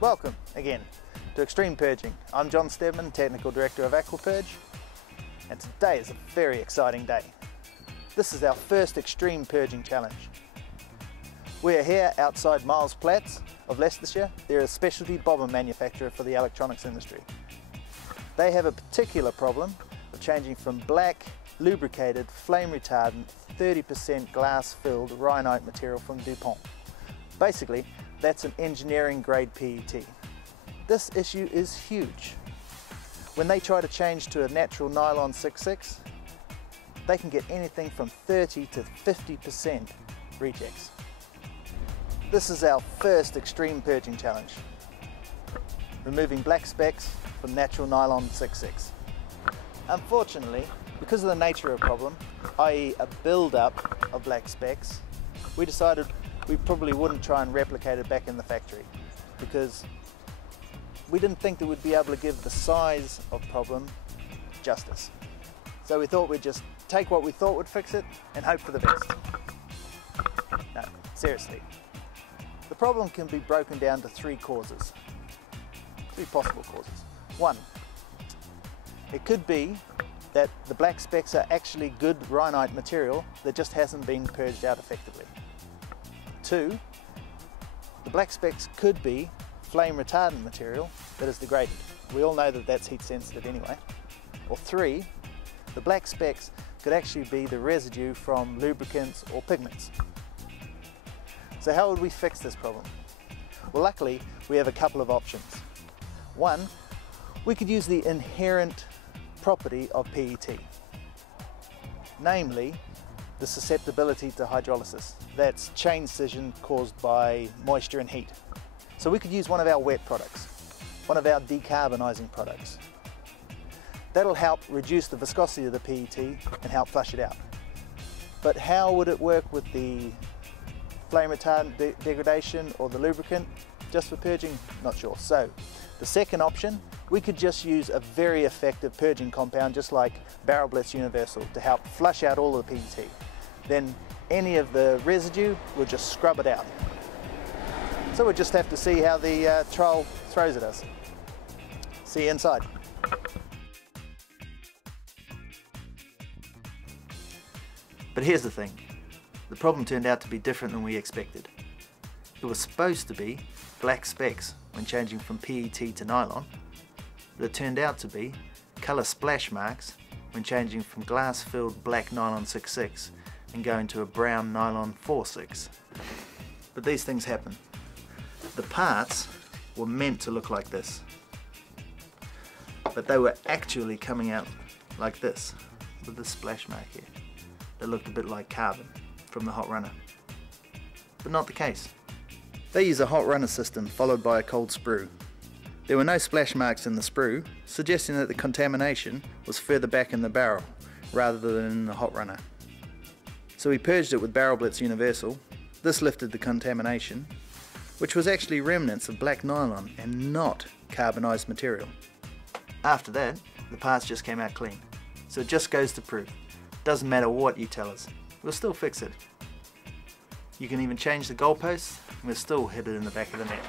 Welcome again to Extreme Purging. I'm John Stedman, Technical Director of Aquapurge, and today is a very exciting day. This is our first Extreme Purging Challenge. We're here outside Platts of Leicestershire. They're a specialty bobber manufacturer for the electronics industry. They have a particular problem of changing from black, lubricated, flame retardant, 30% glass filled rhinite material from DuPont. Basically, that's an engineering grade PET. This issue is huge. When they try to change to a natural nylon 6/6, they can get anything from 30 to 50% rejects. This is our first Extreme Purging Challenge, removing black specks from natural nylon 6/6. Unfortunately, because of the nature of the problem, i.e. a build-up of black specks, we decided we probably wouldn't try and replicate it back in the factory because we didn't think that we'd be able to give the size of problem justice. So we thought we'd just take what we thought would fix it and hope for the best. No, seriously. The problem can be broken down to three possible causes. One, it could be that the black specks are actually good rhinite material that just hasn't been purged out effectively. Two, the black specks could be flame retardant material that is degraded. We all know that that's heat sensitive anyway. Or three, the black specks could actually be the residue from lubricants or pigments. So how would we fix this problem? Well, luckily we have a couple of options. One, we could use the inherent property of PET, namely the susceptibility to hydrolysis. That's chain scission caused by moisture and heat. So we could use one of our wet products, one of our decarbonising products. That'll help reduce the viscosity of the PET and help flush it out. But how would it work with the flame retardant degradation or the lubricant? Just for purging? Not sure. So the second option, we could just use a very effective purging compound just like Barrel Blitz Universal to help flush out all of the PET. Then any of the residue, we'll just scrub it out. So we'll just have to see how the trial throws at us. See you inside. But here's the thing, the problem turned out to be different than we expected. It was supposed to be black specks when changing from PET to nylon, but it turned out to be colour splash marks when changing from glass-filled black nylon 6/6 and going to a brown nylon 4/6. But these things happen. The parts were meant to look like this, but they were actually coming out like this, with this splash mark here. That looked a bit like carbon from the hot runner, but not the case. They use a hot runner system followed by a cold sprue. There were no splash marks in the sprue, suggesting that the contamination was further back in the barrel rather than in the hot runner. So we purged it with Barrel Blitz Universal. This lifted the contamination, which was actually remnants of black nylon and not carbonised material. After that, the parts just came out clean. So it just goes to prove, doesn't matter what you tell us, we'll still fix it. You can even change the goalposts and we'll still hit it in the back of the net.